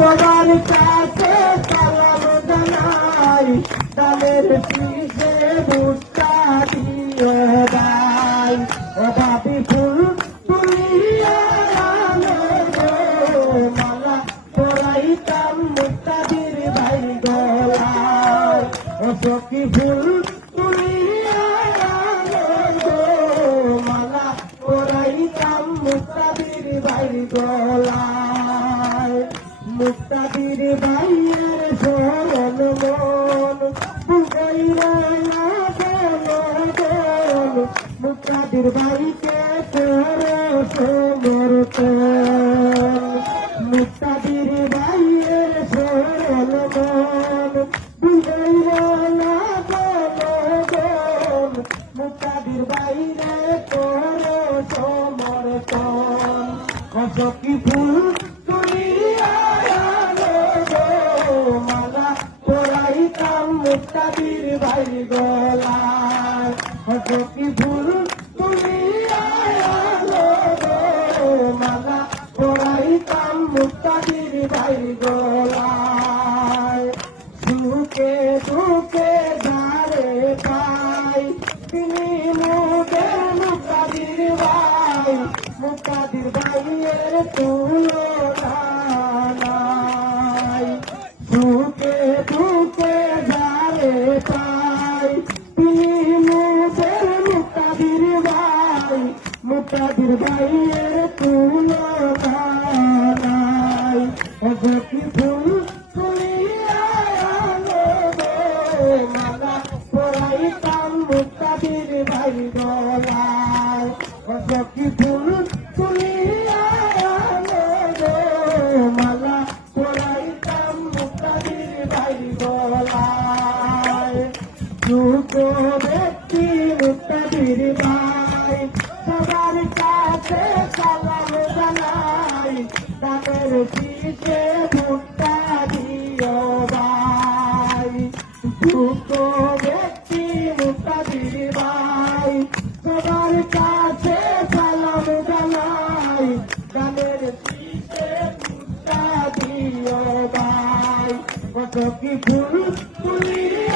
সবার কাছে সালাম জানাই দানের শীষে ভুট্টা দিয়ে ভাই ও বাবি ফুল তুলিয়া মালা পড়াইতাম মুক্তাদির ভাই গলায় ও সখী ফুল তুলিয়া মালা পড়াইতাম মুক্তাদির ভাই গলায় মুক্তাদির ভাইয়ের সরল মন বুঝাইরা মুক্তাদির ভাইকে করো সমর্থন মুক্তাদির ভাইয়ের সরল মন বুঝাইরা মুক্তাদির ভাইরে করো সমর্থন সখী ফুল মুক্তাদির ভাই গলায় সখী ফুল তুলিয়া মালা পড়াইতাম মুক্তাদির ভাই গলায় সুখে দুঃখে ধারে পাই তিনি মুখের মুক্তাদির ভাইয়ের তুলনা নাই সুখে দুঃখে পাই তিনি মুখের মুক্তাদির ভাইয়ের তুলনা নাই সখী ফুল তুলিয়া মালা পড়াইতাম মুক্তাদির ভাই গলায় সখী ফুল তুলিয়া মালা পড়াইতাম মুক্তাদির ভাই গলায় দুঃখ ব্যক্তি মুক্তাদির ভাই সবার কাছে সালাম জানাই দানের শীষে ভুট্টা দিও ভাই দুঃখ ব্যক্তি মুক্তাদির ভাই সবার কাছে সালাম জানাই দানের শীষে ভুট্টা দিও ভাই সখী ফুল তুলিয়া